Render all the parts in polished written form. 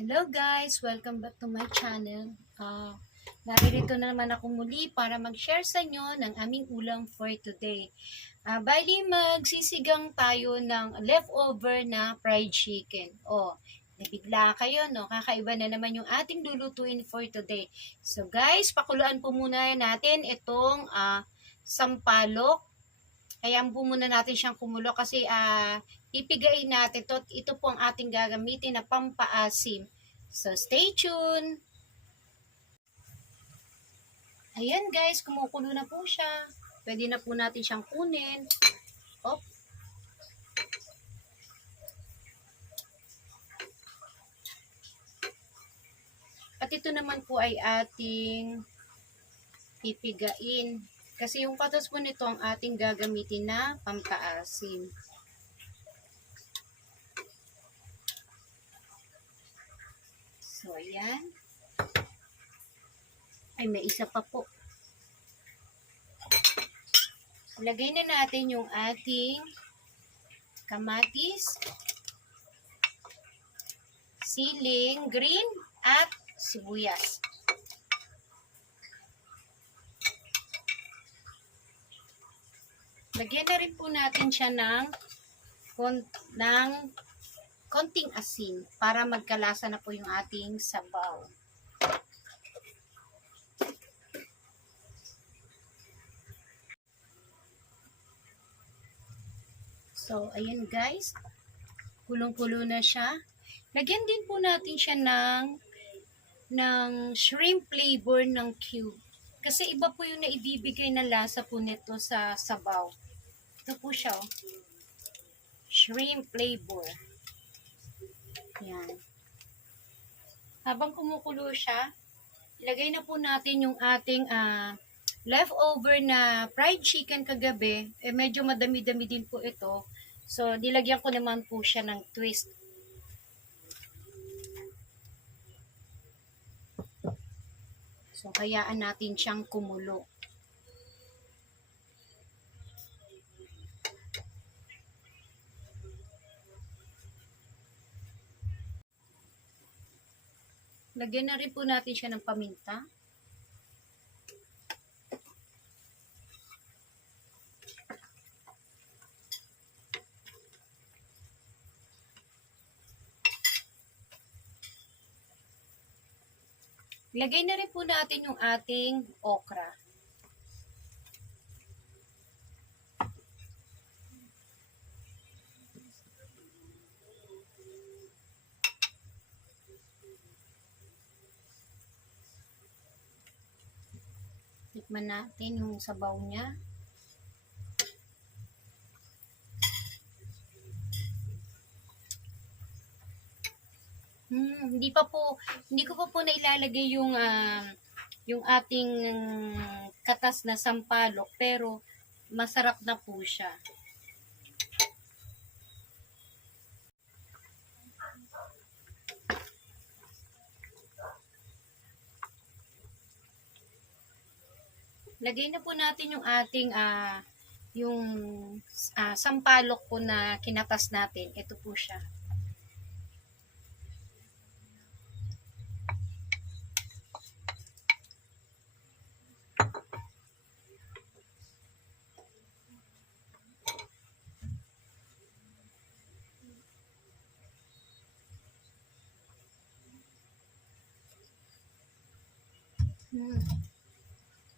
Hello guys! Welcome back to my channel. Naririto na naman ako muli para mag-share sa inyo ng aming ulam for today. Bali, magsisigang tayo ng leftover na fried chicken. Nabigla kayo, no? Kakaiba na naman yung ating lulutuin for today. So guys, pakuluan po muna natin itong sampalok. Hayaan po muna natin siyang kumulo kasi ipigain natin to. Ito po ang ating gagamitin na pampaasim. So, stay tuned! Ayan guys, kumukulo na po siya. Pwede na po natin siyang kunin. Op. At ito naman po ay ating ipigain. Kasi yung patas po nito ang ating gagamitin na pampaasim. So, ayan. Ay, may isa pa po. Lagay na natin yung ating kamatis, siling green, at sibuyas. Lagyan na rin po natin siya ng konting asin para magkalasa na po yung ating sabaw. So, ayan guys. Kulong-kulo na siya. Lagyan din po natin siya ng shrimp flavor ng cube. Kasi iba po yung naibibigay na lasa po nito sa sabaw. Ito po siya, oh. Shrimp flavor. Yan. Habang kumukulo siya, ilagay na po natin yung ating leftover na fried chicken kagabi. Medyo madami-dami din po ito. So, nilagyan ko naman po siya ng twist. So, hayaan natin siyang kumulo. Lagyan na rin po natin siya ng paminta. Lagay na rin po natin yung ating okra. Tikman natin yung sabaw niya. Hindi ko pa po nailalagay yung ating katas na sampalok, pero masarap na po siya. Lagay na po natin yung ating sampalok po na kinatas natin. Ito po siya.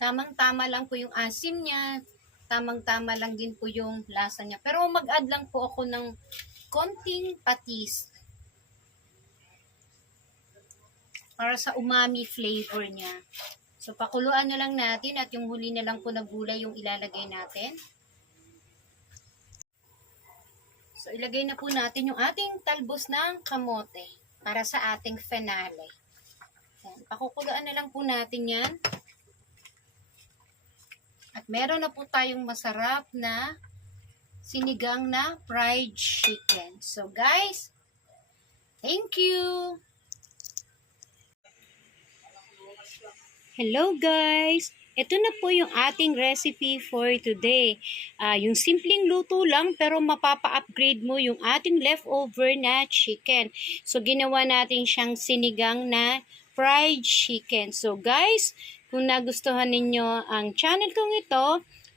Tamang-tama lang po yung asim niya. Tamang-tama lang din po yung lasa niya. Pero mag-add lang po ako ng konting patis. Para sa umami flavor niya. So, pakuluan na lang natin at yung huli na lang po na gulay yung ilalagay natin. So, ilagay na po natin yung ating talbos ng kamote para sa ating finale. Yan. Pakukuluan na lang po natin yan. At meron na po tayong masarap na sinigang na fried chicken. So guys, thank you! Hello guys! Ito na po yung ating recipe for today. Yung simpleng luto lang pero mapapa-upgrade mo yung ating leftover na chicken. So ginawa natin siyang sinigang na fried chicken. So guys, kung nagustuhan ninyo ang channel kong ito,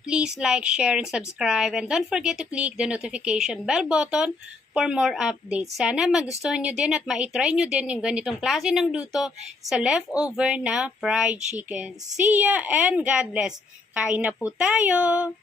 please like, share, and subscribe. And don't forget to click the notification bell button for more updates. Sana magustuhan nyo din at maitry nyo din yung ganitong klase ng luto sa leftover na fried chicken. See ya and God bless. Kain na po tayo!